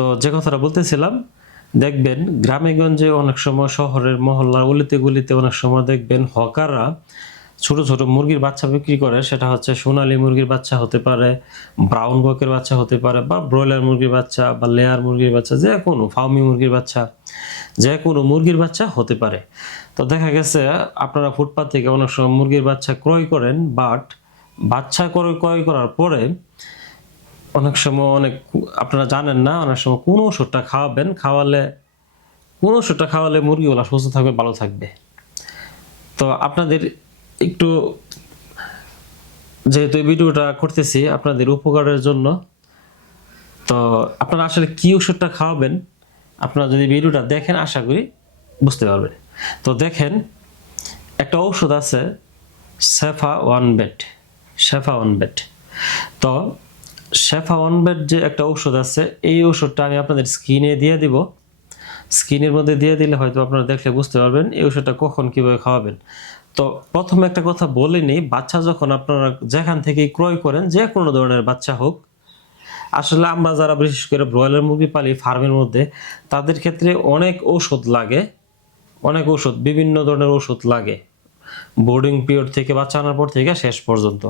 তো যে কথাটা বলতেছিলাম, দেখবেন গ্রামে গঞ্জে অনেক সময় শহরের মহল্লা অলিতে গলিতে অনেক সময় দেখবেন হকাররা ছোট ছোট মুরগির বাচ্চা বিক্রি করে। সেটা হচ্ছে সোনালী মুরগির বাচ্চা হতে পারে, ব্রাউন বকের বাচ্চা হতে পারে, বা ব্রয়লার মুরগির বাচ্চা, বা লেয়ার মুরগির বাচ্চা, যে কোনো ফার্মি মুরগির বাচ্চা, যে কোনো মুরগির বাচ্চা হতে পারে। তো দেখা গেছে, আপনারা ফুটপাথ থেকে অনেক সময় মুরগির বাচ্চা ক্রয় করেন বাট বাচ্চা করে ক্রয় করার পরে অনেক সময় অনেক আপনারা জানেন না, অনেক সময় কোন ওষুধটা খাওয়াবেন, খাওয়ালে কোন ওষুধটা খাওয়ালে মুরগিগুলো সুস্থ থাকবে, ভালো থাকবে? তো আপনাদের একটু যেহেতু এই ভিডিওটা করতেছি, আপনাদের উপকারের জন্য, তো আপনারা আসলে কি ওষুধটা খাওয়াবেন, আপনারা যদি ভিডিওটা দেখেন, আশা করি বুঝতে পারবেন। তো দেখেন, একটা ঔষধ আছে সেফা ওয়ান বেড শেফা ওয়ান বেড তো শেফা ওয়ান বেড যে একটা ঔষধ আছে, এই ওষুধটা আমি আপনাদের স্কিনে দিয়ে দিব। স্কিনের মধ্যে দিয়ে দিলে হয়তো আপনারা দেখলে বুঝতে পারবেন এই ওষুধটা কখন কীভাবে খাওয়াবেন। তো প্রথমে একটা কথা বলে নিই, বাচ্চা যখন আপনারা যেখান থেকে ক্রয় করেন, যে কোনো ধরনের বাচ্চা হোক, আসলে আমরা যারা বিশেষ করে ব্রয়লার মুরগি পালি ফার্মের মধ্যে, তাদের ক্ষেত্রে অনেক ঔষধ লাগে, অনেক ওষুধ বিভিন্ন ধরনের ওষুধ লাগে। বোর্ডিং পিরিয়ড থেকে বাচ্চা আনার পর থেকে শেষ পর্যন্ত।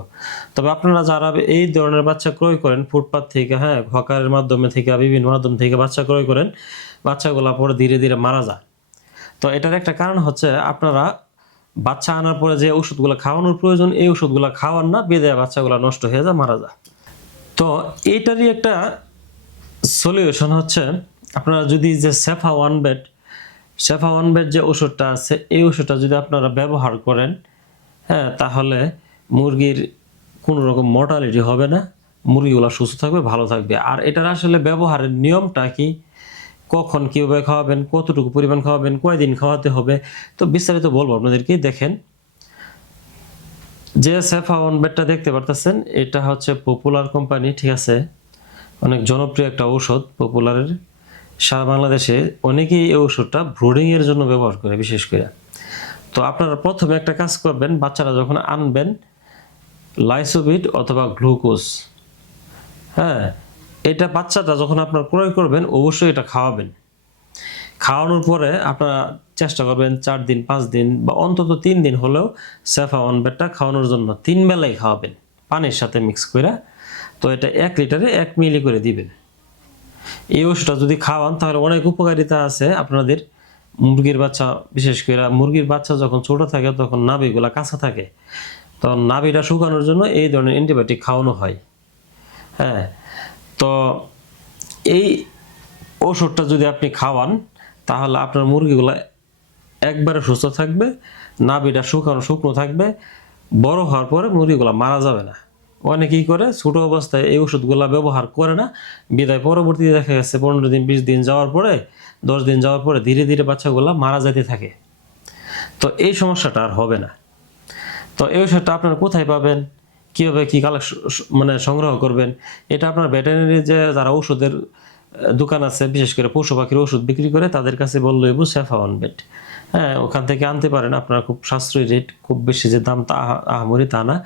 তবে আপনারা যারা এই ধরনের বাচ্চা ক্রয় করেন, ফুটপাত থেকে হ্যাঁ হকারের মাধ্যমে থেকে, বিভিন্ন মাধ্যম থেকে বাচ্চা ক্রয় করেন, বাচ্চাগুলা পরে ধীরে ধীরে মারা যায়। তো এটার একটা কারণ হচ্ছে আপনারা বাচ্চা আনার পরে যে ওষুধগুলো খাওয়ানোর প্রয়োজন, এই ওষুধগুলো খাওয়ান না, বেঁধে বাচ্চাগুলো নষ্ট হয়ে যায়, মারা যায়। তো এইটারই একটা সলিউশন হচ্ছে, আপনারা যদি যে সেফা ওয়ান বেড সেফা ওয়ান বেড যে ওষুধটা আছে, এই ওষুধটা যদি আপনারা ব্যবহার করেন হ্যাঁ তাহলে মুরগির কোনো রকম মর্টালিটি হবে না, মুরগিগুলো সুস্থ থাকবে, ভালো থাকবে। আর এটার আসলে ব্যবহারের নিয়মটা কি? কখন কীভাবে খাওয়াবেন, কতটুকু পরিমাণ খাওয়াবেন, কয়দিন খাওয়াতে হবে? তো বিস্তারিত বলব আপনাদেরকে, দেখেন। যে সেফা ওয়ান বেডটা দেখতে পারতেছেন, এটা হচ্ছে পপুলার কোম্পানি ঠিক আছে? অনেক জনপ্রিয় একটা ঔষধ পপুলারের সারা বাংলাদেশে অনেকেই এই ওষুধটা ব্রুডিং এর জন্য ব্যবহার করে, বিশেষ করে। তো আপনারা প্রথমে একটা কাজ করবেন, বাচ্চারা যখন আনবেন, লাইসোবিট অথবা গ্লুকোজ হ্যাঁ এটা বাচ্চাটা যখন আপনার ক্রয় করবেন, অবশ্যই এটা খাওয়াবেন। খাওয়ানোর পরে আপনারা চেষ্টা করবেন চার দিন, পাঁচ দিন বা অন্তত তিন দিন হলেও সেফা ওয়ান বেডটা খাওয়ানোর জন্য তিন বেলায় খাওয়াবেন, পানির সাথে মিক্স করে। তো এটা এক লিটারে এক মিলি করে দিবেন। এই ওষুধটা যদি খাওয়ান, তাহলে অনেক উপকারিতা আছে আপনাদের। মুরগির বাচ্চা, বিশেষ করে মুরগির বাচ্চা যখন ছোট থাকে, তখন নাভিগুলা কাঁচা থাকে। তখন নাভিটা শুকানোর জন্য এই ধরনের অ্যান্টিবায়োটিক খাওয়ানো হয়। হ্যাঁ তো এই ওষুধটা যদি আপনি খাওয়ান, তাহলে আপনার মুরগিগুলো একবারে সুস্থ থাকবে, নাভিটা শুকানো শুকনো থাকবে, বড় হওয়ার পরে মুরগিগুলো মারা যাবে না। অনেকেই করে? ছোট অবস্থায় এই ওষুধগুলা ব্যবহার করে না। বিদায় পরবর্তীতে দেখা গেছে পনেরো দিন, বিশ দিন যাওয়ার পরে, দশ দিন যাওয়ার পরে ধীরে ধীরে বাচ্চাগুলা মারা যেতে থাকে। তো এই সমস্যাটা আর হবে না। তো এই ওষুধটা আপনারা কোথায় পাবেন? কীভাবে কী কালেকশন মানে সংগ্রহ করবেন? এটা আপনার ভেটেরিনারি যে যারা ওষুধের দোকান আছে, বিশেষ করে পশু পাখির ওষুধ বিক্রি করে তাদের কাছে বলল এবু সেফা ওয়ান বেড হ্যাঁ ওখান থেকে আনতে পারেন, আপনারা খুব সাশ্রয়ী রেট খুব বেশি যে দাম তা আহামরি তা না।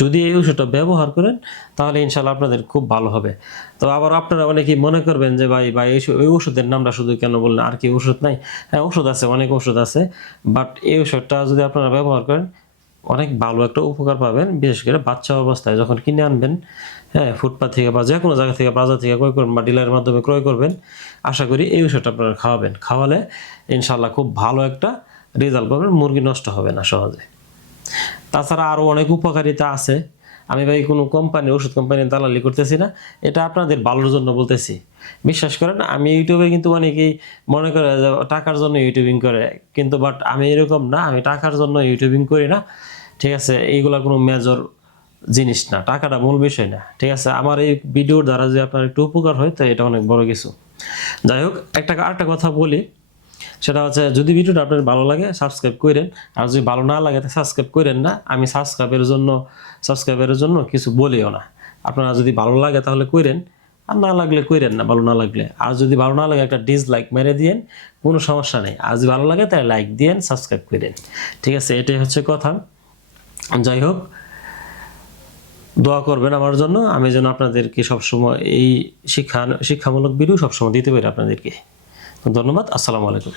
যদি এই ওষুধটা ব্যবহার করেন, তাহলে ইনশাল্লাহ আপনাদের খুব ভালো হবে। তো আবার আপনারা অনেকেই মনে করবেন যে, ভাই ভাই, এই ওষুধের নামটা শুধু কেন বললেন? আর কি ওষুধ নাই? হ্যাঁ ওষুধ আছে, অনেক ওষুধ আছে বাট এই ওষুধটা যদি আপনারা ব্যবহার করেন অনেক ভালো একটা উপকার পাবেন, বিশেষ করে বাচ্চা অবস্থায় যখন কিনে আনবেন হ্যাঁ ফুটপাথ থেকে বা যে কোনো জায়গা থেকে, বাজার থেকে ক্রয় করবেন বা ডিলারের মাধ্যমে ক্রয় করবেন, আশা করি এই ওষুধটা আপনারা খাওয়াবেন। খাওয়ালে ইনশাল্লাহ খুব ভালো একটা রেজাল্ট পাবেন, মুরগি নষ্ট হবে না সহজে। তাছাড়া আরও অনেক উপকারিতা আছে। আমি ভাই কোনো কোম্পানি ওষুধ কোম্পানির দালালি করতেছি না, এটা আপনাদের ভালোর জন্য বলতেছি। বিশ্বাস করেন, আমি ইউটিউবে কিন্তু অনেকেই মনে করে টাকার জন্য ইউটিউবিং করে। কিন্তু বাট আমি এরকম না, আমি টাকার জন্য ইউটিউবিং করি না। ঠিক আছে? এইগুলা কোনো মেজর জিনিস না। টাকাটা মূল বিষয় না। ঠিক আছে? আমার এই ভিডিওর দ্বারা যে আপনার একটু উপকার হয়, তো এটা অনেক বড় কিছু। যাই হোক, একটা আরেকটা কথা বলি। সেটা হচ্ছে, যদি ভিডিওটা আপনার ভালো লাগে সাবস্ক্রাইব করেন। আর যদি ভালো না লাগে, তো সাবস্ক্রাইব করেন না। আমি সাবস্ক্রাইবের জন্য সাবস্ক্রাইবের জন্য কিছু বলিও না। আপনারা যদি ভালো লাগে, তাহলে করেন। আর না লাগলে করেন না, ভালো না লাগলে। আর যদি ভালো না লাগে, একটা ডিসলাইক মেরে দিয়েন। কোনো সমস্যা নেই। আর যদি ভালো লাগে, তাহলে লাইক দিয়েন সাবস্ক্রাইব করেন। ঠিক আছে? এটাই হচ্ছে কথা। যাই হোক দোয়া করবেন আমার জন্য। আমি যেন আপনাদেরকে সবসময় এই শিক্ষা, শিক্ষামূলক ভিডিও সবসময় দিতে পারি আপনাদেরকে। ধন্যবাদ, আসসালামু আলাইকুম।